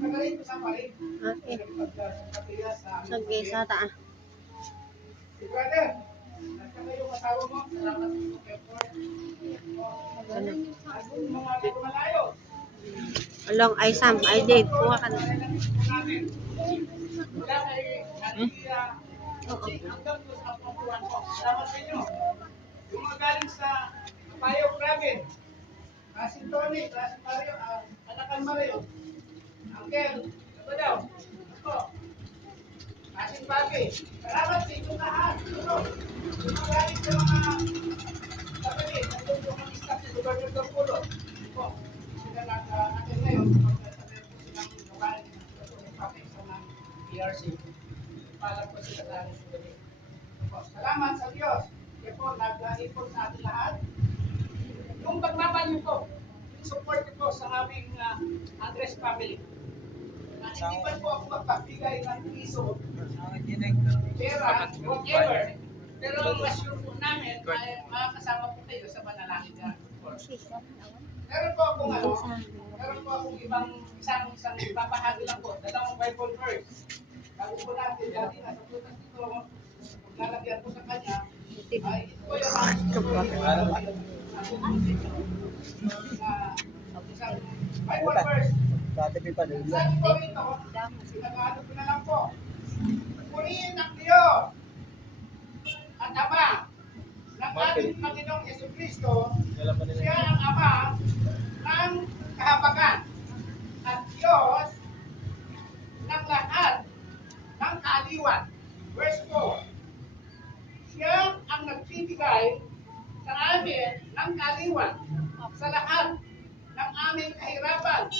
Okay. Sige, sa taas. Along ay Sam, ay Dave, kuha ka na. Yung mga galing sa Payo Grabe, Kasin Tony, Kasin Mario, Anakan Mario, Angel, ito daw, ito, Kasin Pagi. Salamat sa inyong lahat. Ito, yung mga galing sa mga kapatid, nandun yung mga staff sa Gobernador ng Pulo. Ito, sila natin ngayon, sabi po silang lumayan ng Pagi sa mga PRC. Palag po sila dahil sa gabi. Salamat sa Diyos. Kaya po, nag-ipon sa ating lahat. Yung pagmamahal ko, yung support ko sa aming Andres family. Hindi pa po ako magpapigay ng piso, pera, whatever. Pero ang asure po namin ay makakasama po kayo sa panalangin niya. Meron po akong meron po akong isang ipapahagi lang po, dalawang Bible verse. Bago po natin dati na sa putas ito, lalagyan ko sa kanya, ay ito po yung isang Bible verse. Sabi po ito, sinagano ko na lang po. Purihin ang Diyos at Ama ng ating Panginoong Jesucristo, siya ang Ama ng kahabagan at Diyos ng lahat ng kaaliwan. Verse 4. Siya ang nagbibigay sa amin ng kaaliwan sa lahat ng aming kahirapan.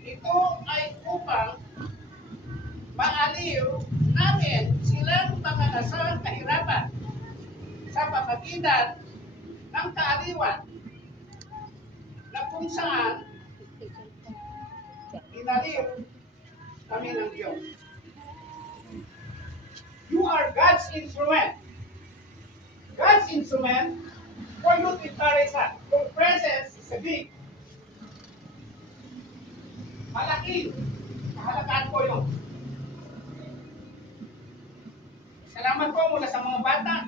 Ito ay upang maaliw namin silang mga nasa kahirapan sa pamagitan ng kaaliwan na kung saan inaliw kami ng Diyos. You are God's instrument. God's instrument for you to encourage us. Your presence is a big. Malaki. Kahalagaan ko yun. Salamat po mula sa mga bata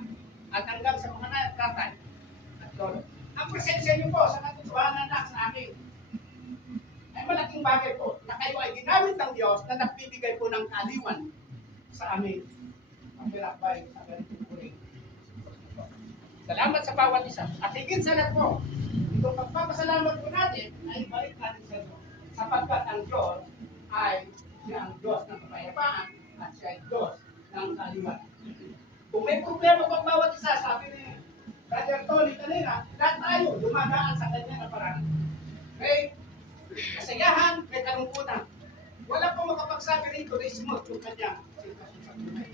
at hanggang sa mga tatay at lolo. Ang presensya niyo po sa katotohanan na sa amin ay malaking bagay po na kayo ay ginamit ng Diyos na nagbibigay po ng kaaliwan sa amin. Ang bilakbay sa ganitong uri. Salamat sa bawat isa. At higit sa lahat po, itong pagpapasalamat po natin ay balik natin sa Diyos. Sapagkat ang Diyos ay siya ang Diyos ng kapayapaan at siya ay Diyos ng kaaliwan. Kung may problema pang bawat isa, sabi ni Brother Tony kanina, lahat tayo dumadaan sa kanya na parang may kasayahan, may kalungkutan. Wala pong makapagsabi rito na smooth yung kanyang sitwasyon sa buhay.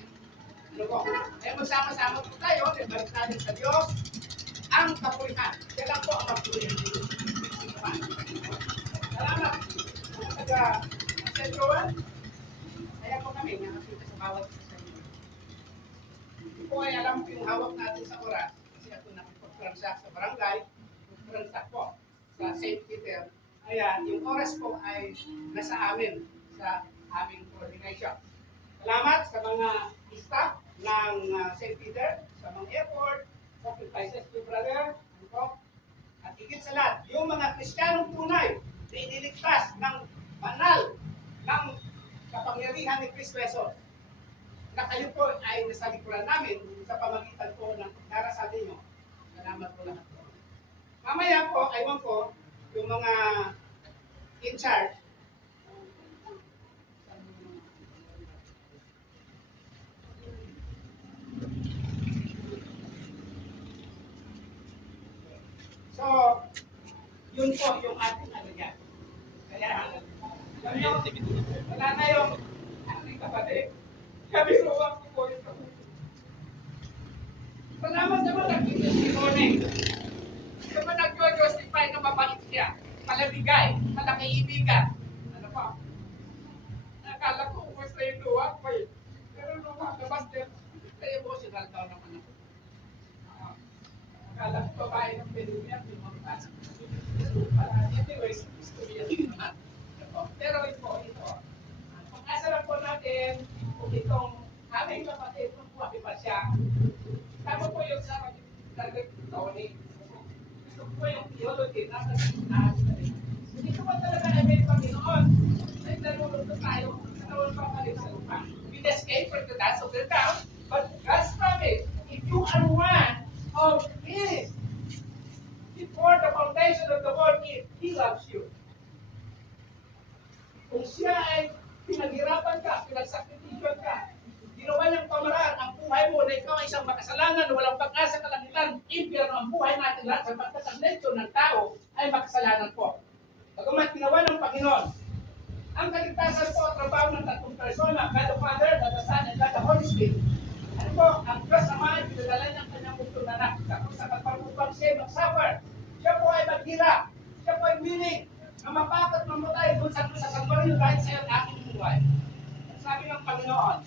Ano po? Kaya magsama-sama po tayo, balik natin sa Diyos ang kapulihan. Siya lang po ang kapulihan. Salamat. Mga taga-Central, kaya po kami nakakita sa bawat isa sa inyo. Hindi po ay alam ko yung hawak natin sa oras kasi ako nakipag-transact sa barangay, transact po sa St. Peter. Kaya yung oras po ay nasa amin sa aming coordination. Salamat sa mga staff ng St. Peter, sa mga airport, sacrifices to brother, at higit sa lahat, yung mga Kristiyanong tunay na iniligtas ng banal ng kapangyarihan ni Kristo Jesus, na kayo po ay nasa likuran namin sa pamagitan po ng darasal ninyo. Salamat po lahat po. Mamaya po, aywan ko, yung mga in charge, so, yun po yung ating ano yan. Kaya, wala na yung ating kapatid. Kami suwak ko po yung kapatid. Salamat naman nag-testimony. Naman nag-justify na mabait siya. Palabigay, malakiibigan. Ano pa? Nakala ko, basta yung luwak pa eh. Pero luwak, labas din. Kaya emotional daw naman ako. Akala ko babae ng Pilipinas, yung mga bata. Anyways, gusto niya naman. Hindi ko ba talaga ay may Panginoon? Ay nalulunod tayo kung katawan pa balik sa lupa. We escape from the dust of the ground, but God's promise, if you are one of His, before the foundation of the world is, He loves you. Kung siya ay pinaghirapan ka, pinagsakripisyon ka, ginawa niyang pamaraan ang buhay mo na ikaw ay isang makasalanan, walang pag-asa kalangitan, impyerno ang buhay natin lahat sapagkat ang nature ng tao ay makasalanan po. Bagamat ginawa ng Panginoon, ang kaligtasan po at trabaho ng tatlong persona, God the Father, God the Son, and God the Holy Spirit. Ano po, ang Diyos Ama ay pinadala ng kanyang buntong anak sa pagpapupang siya mag-suffer. Siya po ay maghirap. Siya po ay willing na mapakat mamatay doon sa Kalbaryo dahil sa iyong aking buhay. At sabi ng Panginoon,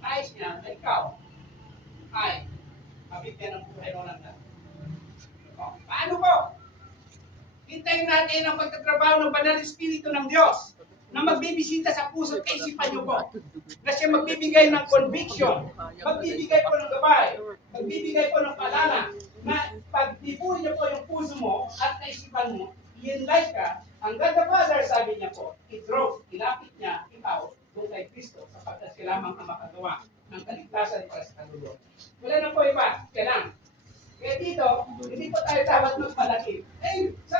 nais niya na ikaw ay mabigyan ng buhay mo ng lahat. Paano po? Hintayin natin ang pagtatrabaho ng Banal Espiritu ng Diyos na magbibisita sa puso at kaisipan niyo po. Na siya magbibigay ng conviction, magbibigay po ng gabay, magbibigay po ng paalala na pag-ipuin niyo po yung puso mo at kaisipan mo, i-enlight ka. Ang God the Father, sabi niya po, i-draw, ilapit niya, ikaw, doon kay Kristo, sapagkat siya lamang ang makagawa ng kaligtasan para sa kaluluwa. Wala na po iba, siya lang. Kaya dito, hindi po tayo dapat magpalaki. Eh, sa